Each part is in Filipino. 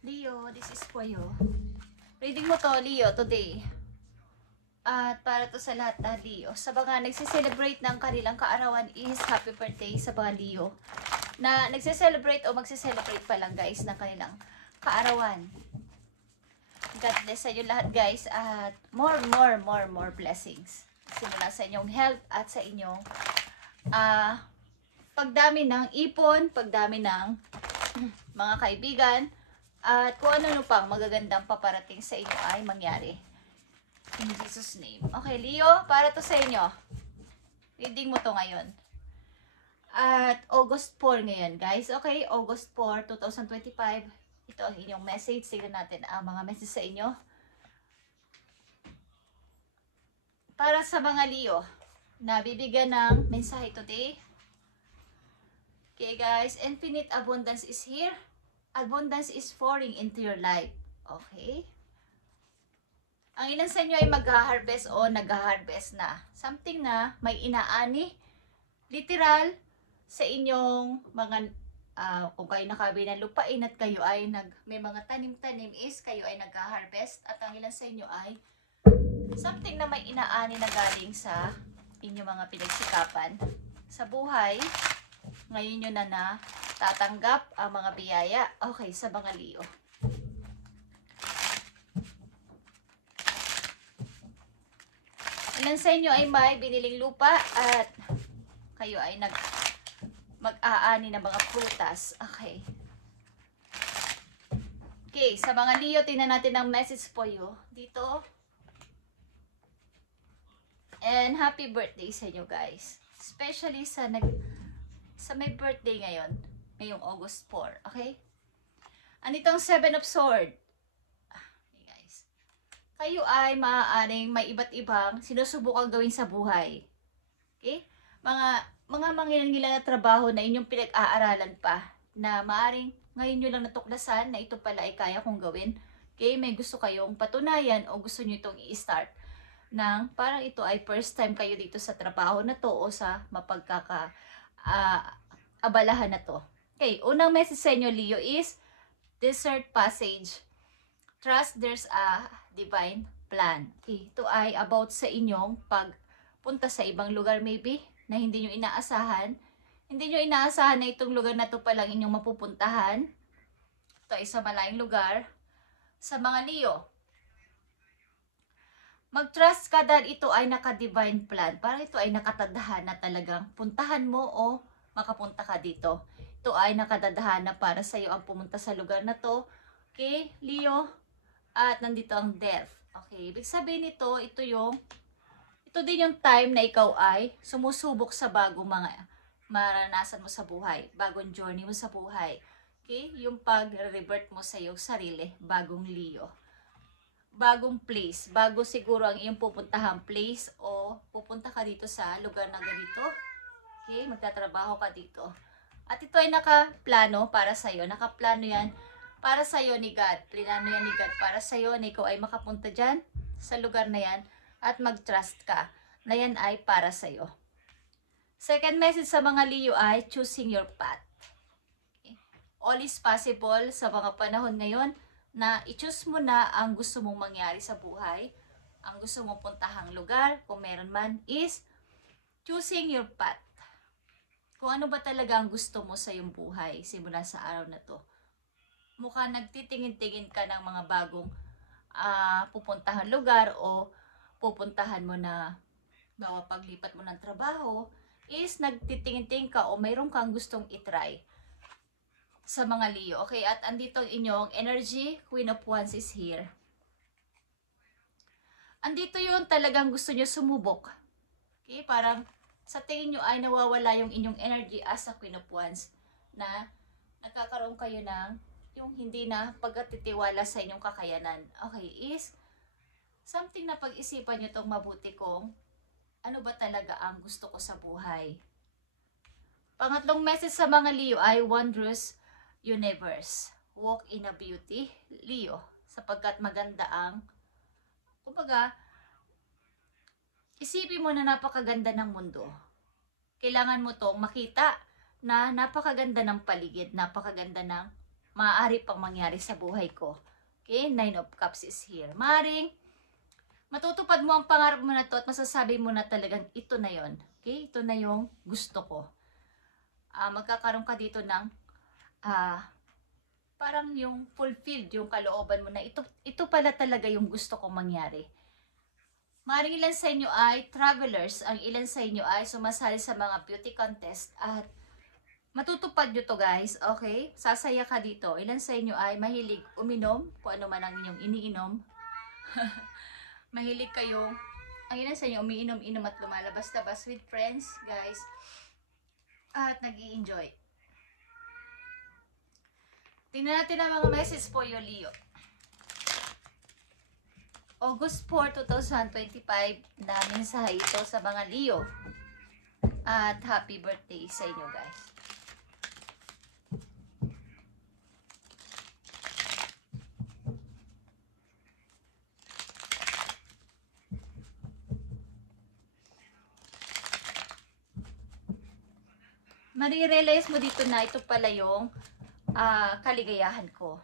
Leo, this is for you. Reading mo to, Leo, today. At para to sa lahat na Leo. Sa mga nagsiselebrate ng kanilang kaarawan is happy birthday sa mga Leo. Na nagsiselebrate o magsiselebrate pa lang guys ng kanilang kaarawan. God bless sa inyo lahat guys. At more blessings. Simula sa inyong health at sa inyong pagdami ng ipon, pagdami ng mga kaibigan. At kung ano pang magagandang paparating sa inyo ay mangyari. In Jesus' name. Okay, Leo, para to sa inyo. Reading mo to ngayon. At August 4 ngayon, guys. Okay, August 4, 2025. Ito ang inyong message. Tignan natin ang mga message sa inyo. Para sa mga Leo na bibigyan ng mensahe today. Okay, guys. Infinite abundance is here. Abundance is pouring into your life. Okay? Ang ilan sa inyo ay mag-harvest o nag-harvest na. Something na may inaani. Literal, sa inyong mga, kung kayo nakabi ng lupain at kayo ay may mga tanim-tanim is kayo ay nag-harvest. At ang ilan sa inyo ay something na may inaani na galing sa inyong mga pinagsikapan. Sa buhay, ngayon nyo na tatanggap ang mga biyaya. Okay, sa mga Leo. Ilan sa inyo ay may biniling lupa at kayo ay mag-aani ng mga prutas. Okay. Okay, sa mga Leo, tingnan natin ang message for you dito. And happy birthday sa inyo guys. Especially sa may birthday ngayon. Ngayong August 4, okay? Andito ang 7 of Swords. Okay, guys. Kayo ay maaaring may iba't ibang sinusubukang gawin sa buhay. Okay? Mga mangilan-ngilan na trabaho na inyong pinag-aaralan pa na maaaring ngayon nyo lang natuklasan na ito pala ay kaya kong gawin. Okay? May gusto kayong patunayan o gusto nyo itong i-start ng parang ito ay first time kayo dito sa trabaho na to o sa abalahan na to. Okay, unang message sa inyo, Leo, is desert passage. Trust there's a divine plan. Okay, ito ay about sa inyong pagpunta sa ibang lugar maybe na hindi nyo inaasahan. Hindi nyo inaasahan na itong lugar na to palang inyong mapupuntahan. Ito ay sa malayong lugar. Sa mga Leo, mag-trust ka dahil ito ay naka-divine plan. Parang ito ay nakatadhana talagang puntahan mo o makapunta ka dito. Ito ay nakadadhana para sa iyo ang pumunta sa lugar na to. Okay, Leo? At nandito ang death. Okay, ibig sabihin nito, ito din yung time na ikaw ay sumusubok sa bagong mga maranasan mo sa buhay. Bagong journey mo sa buhay. Okay, yung pag-revert mo sa iyong sarili. Bagong Leo. Bagong place. Bago siguro ang iyong pupuntahang place o pupunta ka dito sa lugar na ganito. Okay, magtatrabaho ka dito. At ito ay nakaplano para sa iyo. Nakaplano yan para sa iyo ni God. Plinano yan ni God para sa iyo na ikaw ay makapunta dyan sa lugar na yan at mag-trust ka na yan ay para sa iyo. Second message sa mga Leo ay choosing your path. Okay. All is possible sa mga panahon ngayon na i-choose mo na ang gusto mong mangyari sa buhay. Ang gusto mong puntahang lugar, kung meron man, is choosing your path. Kung ano ba talaga ang gusto mo sa iyong buhay simula sa araw na to. Mukha nagtitingin-tingin ka ng mga bagong pupuntahan lugar o pupuntahan mo na bawa paglipat mo ng trabaho is nagtitingin-tingin ka o mayroon kang gustong itry sa mga Leo. Okay, at andito ang inyong energy. Queen of Wands is here. Andito yun talagang gusto nyo sumubok. Okay, parang sa tingin nyo ay nawawala yung inyong energy as a Queen of Wands na nagkakaroon kayo ng yung hindi na pagkatitiwala sa inyong kakayanan. Okay, is something na pag-isipan nyo itong mabuti kung ano ba talaga ang gusto ko sa buhay. Pangatlong message sa mga Leo ay wondrous universe. Walk in a beauty, Leo, sapagkat maganda ang, kumbaga, isipin mo na napakaganda ng mundo. Kailangan mo tong makita na napakaganda ng paligid, napakaganda ng maaari pang mangyari sa buhay ko. Okay, 9 of Cups is here. Maaring matutupad mo ang pangarap mo na to at masasabi mo na talagang ito na yon. Okay, ito na yung gusto ko. Magkakaroon ka dito ng parang yung fulfilled yung kalooban mo na ito pala talaga yung gusto kong mangyari. Maaaring ilan sa inyo ay travelers, ang ilan sa inyo ay sumasali sa mga beauty contest at matutupad nyo to guys, okay? Sasaya ka dito. Ilan sa inyo ay mahilig uminom, kung ano man ang inyong iniinom. Mahilig kayo, ang ilan sa inyo umiinom-inom at lumalabas-labas with friends, guys. At nag-i-enjoy. Tingnan natin ang mga message for you, Leo. August 4, 2025 na mensahe ito sa mga Leo. At happy birthday sa inyo, guys. Marirealize mo dito na ito pala yung kaligayahan ko.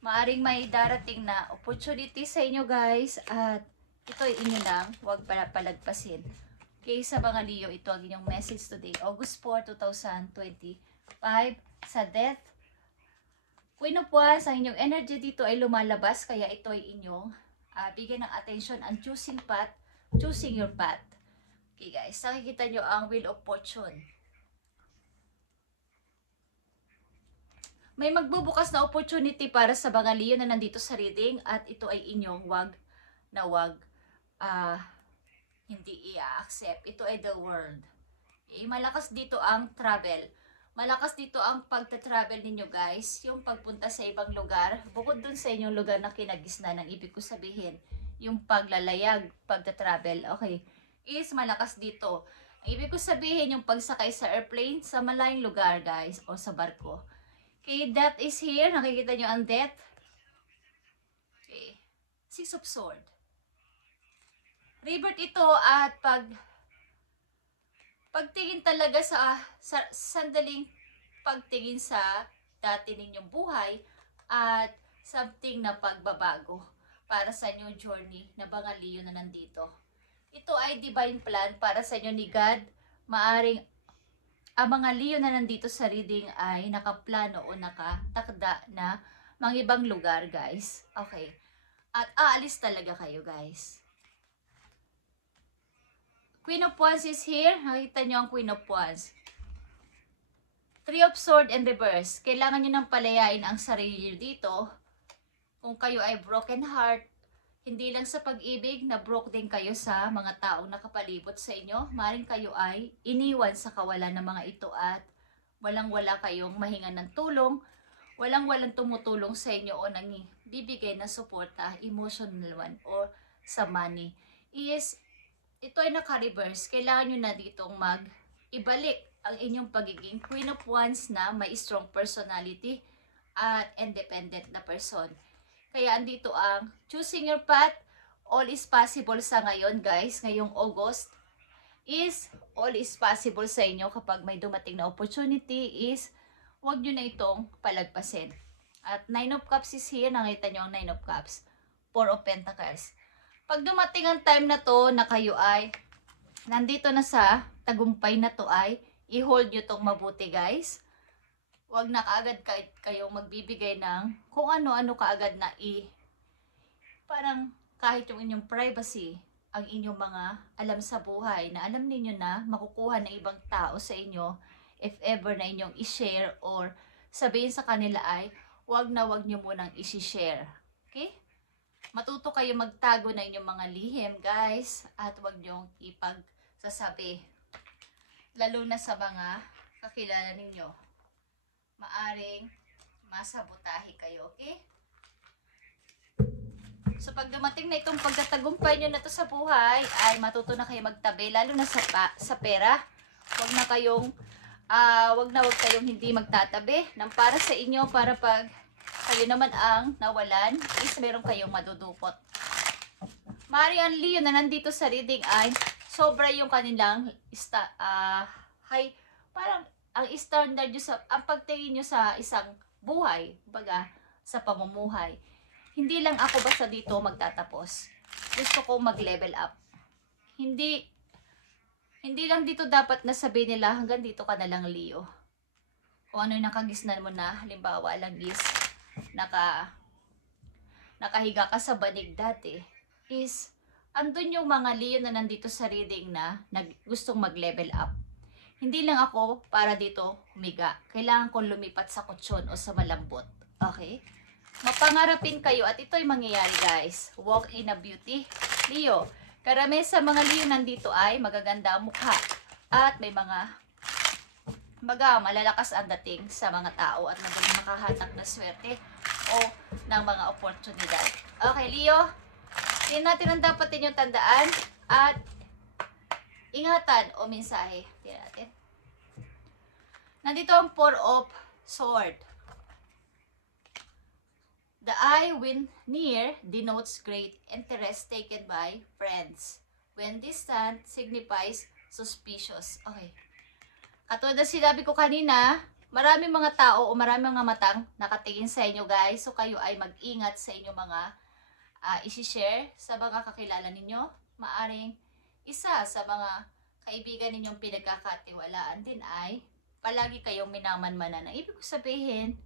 Maaring may darating na opportunity sa inyo guys at ito ay inyo lang, huwag palagpasin. Okay, sa mga Leo, ito ang inyong message today. August 4, 2025 sa death. Queen of Wands, ang inyong energy dito ay lumalabas kaya ito ay inyong bigyan ng attention and choosing your path. Okay guys, nakikita nyo ang Wheel of Fortune. May magbubukas na opportunity para sa mga Leo na nandito sa reading at ito ay inyong wag hindi i-accept. Ito ay the world. Okay? Malakas dito ang travel. Malakas dito ang pagta-travel ninyo guys. Yung pagpunta sa ibang lugar. Bukod dun sa inyong lugar na kinagisnan, ang ibig ko sabihin, yung paglalayag, pagta-travel. Okay. Is malakas dito. Ang ibig ko sabihin, yung pagsakay sa airplane sa malayong lugar guys. O sa barko. Okay, death is here. Nakikita nyo ang death. Okay. Six of Swords. Rebirth ito at pagtingin talaga sa sandaling pagtingin sa dati ninyong buhay at something na pagbabago para sa new journey na mga Leo na nandito. Ito ay divine plan para sa inyo ni God. Maaring ang mga Leo na nandito sa reading ay nakaplano o nakatakda na mga ibang lugar, guys. Okay. At aalis talaga kayo, guys. Queen of Wands is here. Nakita nyo ang Queen of Wands. Three of Swords and reverse. Kailangan nyo nang palayain ang sarili nyo dito. Kung kayo ay broken heart, hindi lang sa pag-ibig, na broke din kayo sa mga taong nakapalibot sa inyo. Maring kayo ay iniwan sa kawalan ng mga ito at walang-wala kayong mahinga ng tulong. Walang-walang tumutulong sa inyo o bibigay na suporta, emotional one, or sa money. Ito ay naka-reverse. Kailangan nyo na ditong ibalik ang inyong pagiging Queen of Wands na may strong personality at independent na person. Kaya andito ang choosing your path. All is possible sa ngayon guys. Ngayong August all is possible sa inyo kapag may dumating na opportunity huwag nyo na itong palagpasin. At 9 of Cups is here. Nakita nyo ang 9 of Cups. 4 of Pentacles. Pag dumating ang time na to na kayo ay nandito na sa tagumpay na to ay i-hold nyo tong mabuti guys. Huwag na kaagad kayong magbibigay ng kung ano-ano kaagad na parang kahit yung inyong privacy, ang inyong mga alam sa buhay na alam ninyo na makukuha ng ibang tao sa inyo if ever na inyong i-share or sabihin sa kanila ay huwag nyo munang i-share. Okay? Matuto kayo magtago na inyong mga lihim guys at huwag nyo ipagsasabi. Lalo na sa mga kakilala ninyo. Maaring masabotahe kayo, okay? So pag dumating na itong pagtatagumpay nyo na to sa buhay, ay matuto na kayo magtabi, lalo na sa pera. Huwag na wag kayong hindi magtatabi ng para sa inyo, para pag kayo naman ang nawalan, meron kayong madudupot. Maaring ang Leo na nandito sa reading ay sobra yung kanilang high, parang ang standard nyo ang pagtingin nyo sa isang buhay, baga sa pamumuhay. Hindi lang ako basta dito magtatapos. Gusto ko mag-level up. Hindi lang dito dapat nasabihin nila hanggang dito ka na lang, Leo. Kung ano yung nakagisnan mo na, halimbawa lang is nakahiga ka sa banig dati, is andun yung mga Leo na nandito sa reading na gustong mag-level up. Hindi lang ako para dito humiga. Kailangan kong lumipat sa kutsyon o sa malambot. Okay? Mapangarapin kayo at ito'y mangyayari, guys. Walk in a beauty. Leo, karami sa mga Leo nandito ay magaganda ang mukha at may mga malalakas ang dating sa mga tao at magaling makahatak na swerte o ng mga oportunidad. Okay, Leo? Tingnan natin ang dapat ninyong tandaan at ingatan o mensahe. Tingnan natin. Nandito ang Four of Swords. The eye when near denotes great interest taken by friends. When distant signifies suspicious. Okay. Katulad na sinabi ko kanina, maraming mga tao o maraming mga matang nakatingin sa inyo, guys. So kayo ay mag-ingat sa inyong mga isi-share sa mga kakilala ninyo. Maaring isa sa mga kaibigan ninyong pinagkakatiwalaan din ay palagi kayong minamanmanan. Ibig ko sabihin,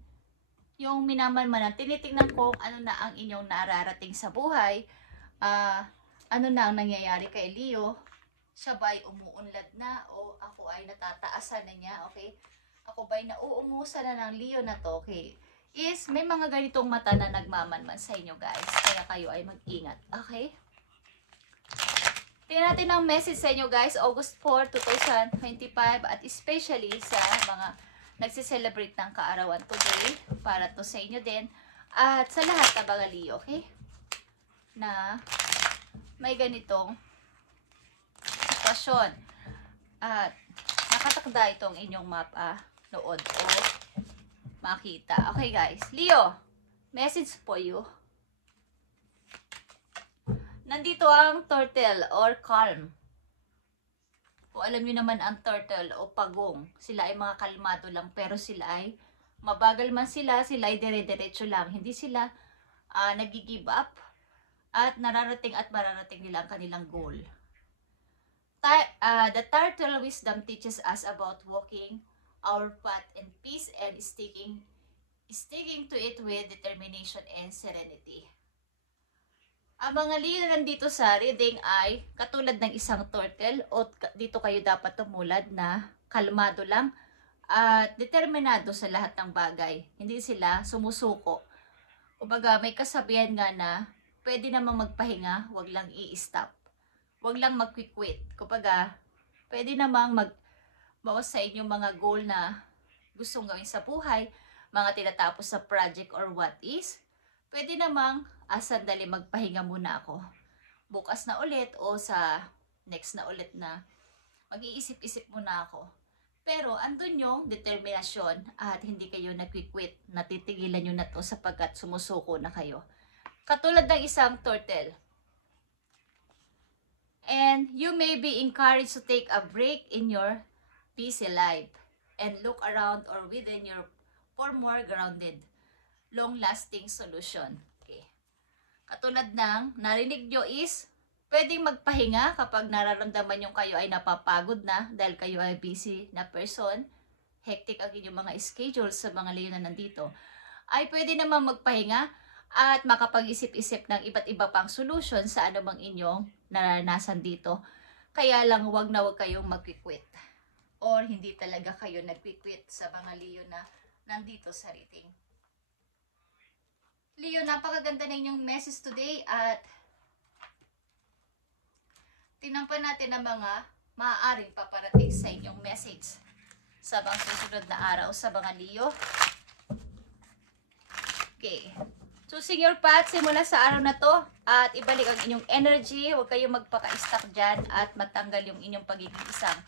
yung minamanmanan, tinitingnan ko ano na ang inyong nararating sa buhay, ano na ang nangyayari kay Leo, siya ba'y umuunlad na o ako ay natataasan na niya, okay? Ako ba'y nauumusan na ng Leo na to, okay? Is may mga ganitong mata na nagmamanman sa inyo, guys. Kaya kayo ay mag-ingat, okay? Tingnan natin ang message sa inyo, guys, August 4, 2025 at especially sa mga nagse-celebrate ng kaarawan today para to sa inyo din at sa lahat na mga Leo, okay? Na may ganitong sitwasyon at nakatakda itong inyong nood o makita. Okay, guys. Leo, message for you. Nandito ang turtle or calm. Kung alam nyo naman ang turtle o pagong, sila ay mga kalmado lang, pero sila ay mabagal man sila ay dire-diretso lang. Hindi sila nag-give up at nararating at mararating nila ang kanilang goal. The turtle wisdom teaches us about walking our path in peace and sticking to it with determination and serenity. Ang mga Leo nandito sa reading ay katulad ng isang turtle o dito kayo dapat tumulad na kalmado lang at determinado sa lahat ng bagay. Hindi sila sumusuko. Kumbaga may kasabihan nga na pwede namang magpahinga, wag lang i-stop. Wag lang mag-quit. Kumbaga pwede namang magbawas sa inyong mga goal na gustong gawin sa buhay, mga tinatapos sa project or what is. Pwede namang sandali magpahinga muna ako. Bukas na ulit o sa next na ulit na mag-iisip-isip muna ako. Pero andun yung determinasyon at hindi kayo nag-quit. Natitigilan nyo na to sapagkat sumusuko na kayo. Katulad ng isang turtle. And you may be encouraged to take a break in your busy life and look around or within your for more grounded, long-lasting solution. Okay. Katulad ng narinig nyo is, pwedeng magpahinga kapag nararamdaman nyo kayo ay napapagod na dahil kayo ay busy na person, hectic ang inyong mga schedule sa mga Leo na nandito, ay pwede naman magpahinga at makapag-isip-isip ng iba't iba pang solution sa anumang inyong naranasan dito. Kaya lang wag na wag kayong mag-quit or hindi talaga kayo nag-quit sa mga Leo na nandito sa reading. Leo, napakaganda na inyong message today at tingnan pa natin ang mga maaaring paparating sa inyong message sa mga susunod na araw sa mga Leo. Okay. Choosing your path simula sa araw na to at ibalik ang inyong energy. Huwag kayong magpaka-stuck dyan at matanggal yung inyong pagiging isang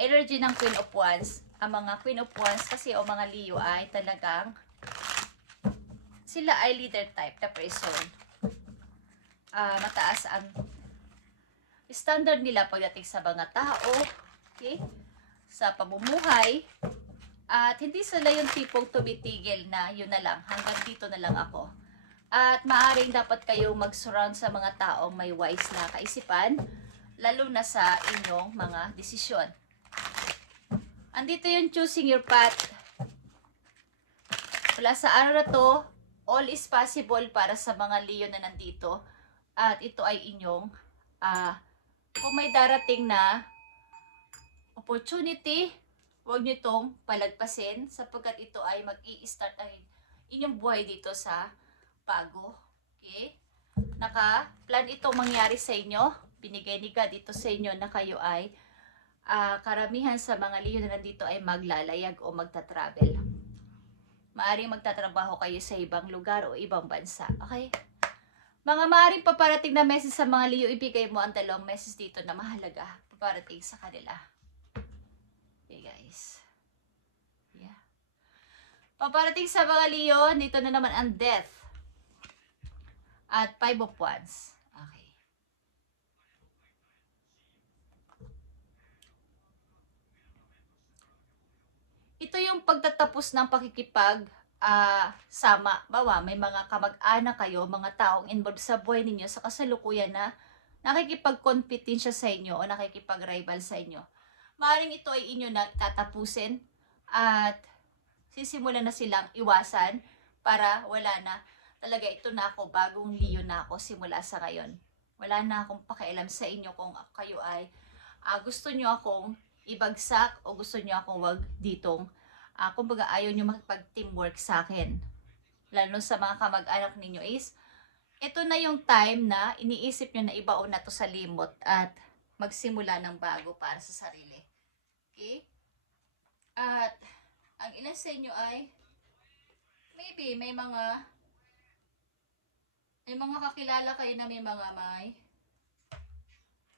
energy ng Queen of Wands. Ang mga Queen of Wands kasi o mga Leo ay talagang sila ay leader type na person. Mataas ang standard nila pagdating sa mga tao, okay? Sa pamumuhay, At hindi sila yung tipong tumitigil na yun na lang, hanggang dito na lang ako. At maaaring dapat kayo mag-surround sa mga taong may wise na kaisipan, lalo na sa inyong mga desisyon. Andito yung choosing your path. Wala sa araw na to, all is possible para sa mga Leo na nandito. At ito ay inyong, kung may darating na opportunity, huwag nyo itong palagpasin sapagkat ito ay mag-i-start ang inyong buhay dito sa bago. Okay? Naka-plan itong mangyari sa inyo. Binigay ni God ito sa inyo na kayo ay karamihan sa mga Leo na nandito ay maglalayag o magta-travel. Maaring magtatrabaho kayo sa ibang lugar o ibang bansa. Okay? Mga maaring paparating na message sa mga Leo, ibigay mo ang dalawang message dito na mahalaga paparating sa kanila. Okay guys. Yeah. Paparating sa mga Leo, dito na naman ang death. At 5 of Wands. Okay. Ito yung pagtatapos ng pakikipag sama. Bawa, may mga kamag-anak kayo, mga taong involved sa buhay ninyo sa kasalukuyan na nakikipag-competition sa inyo o nakikipag-rival sa inyo. Maaaring ito ay inyo na tatapusin at sisimulan na silang iwasan para wala na. Talaga ito na ako, bagong Leo na ako simula sa ngayon. Wala na akong pakialam sa inyo kung kayo ay gusto nyo akong ibagsak o gusto nyo akong wag ditong kumbaga ayaw nyo makipag-teamwork sa akin. Lalo sa mga kamag-anak ninyo is ito na yung time na iniisip nyo na ibaon na to sa limot at magsimula ng bago para sa sarili. Okay? At ang ilan sa inyo ay maybe may mga kakilala kayo na may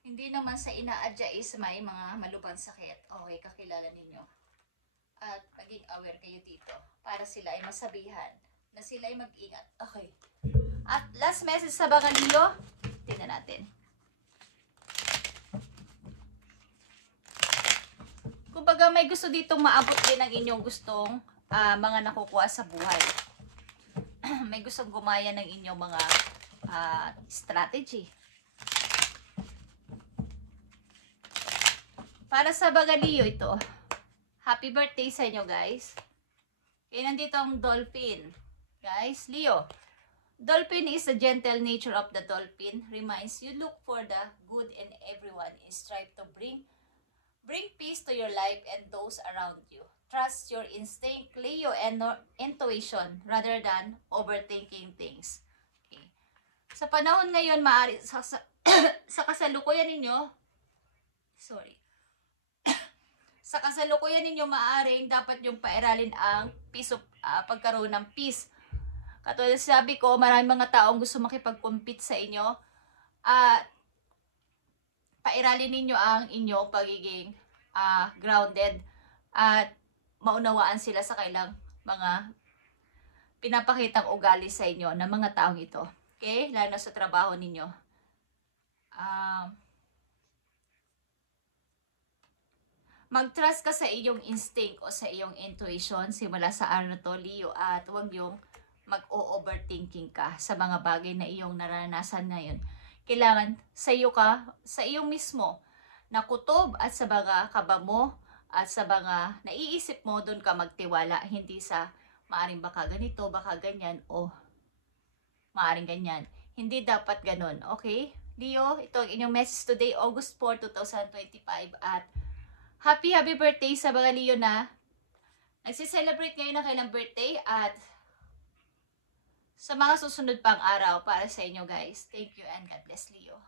hindi naman sa ina-adya is may mga malubhang sakit. Okay, kakilala ninyo. At maging aware kayo dito para sila ay masabihan na sila ay mag-ingat. Okay. At last message sa mga Leo, tingnan natin. Kumbaga may gusto ditong maabot din ang inyong gustong mga nakukuha sa buhay. May gustong gumaya ng inyong mga strategy. Para sa mga Leo ito, happy birthday sa inyo guys. Okay, nandito ang dolphin. Guys, Leo, dolphin is the gentle nature of the dolphin. Reminds you look for the good in everyone and strive to bring peace to your life and those around you. Trust your instinct, Leo, and intuition rather than overthinking things. Okay. Sa panahon ngayon, maaari sa kasalukuyan ninyo, sa kasalukuyan ninyo maaaring dapat yung pairalin ang peace of, pagkaroon ng peace. Katulad sabi ko, maraming mga taong gusto makipag-compete sa inyo. Pairalin ninyo ang inyong pagiging grounded at maunawaan sila sa kailang mga pinapakitang ugali sa inyo ng mga taong ito. Okay? Lalo na sa trabaho ninyo. Mag-trust ka sa iyong instinct o sa iyong intuition simula sa araw na to, Leo, at huwag yung mag-o-overthinking ka sa mga bagay na iyong naranasan ngayon. Kailangan sa iyo mismo na kutob at sa mga kaba mo at sa mga naiisip mo, doon ka magtiwala, hindi sa maaring baka ganito, baka ganyan o maaring ganyan. Hindi dapat ganun, okay? Leo, ito ang inyong message today, August 4, 2025 at happy birthday sa mga Leo na nagsiselebrate ngayon ng kailang birthday at sa mga susunod pang araw para sa inyo guys. Thank you and God bless, Leo.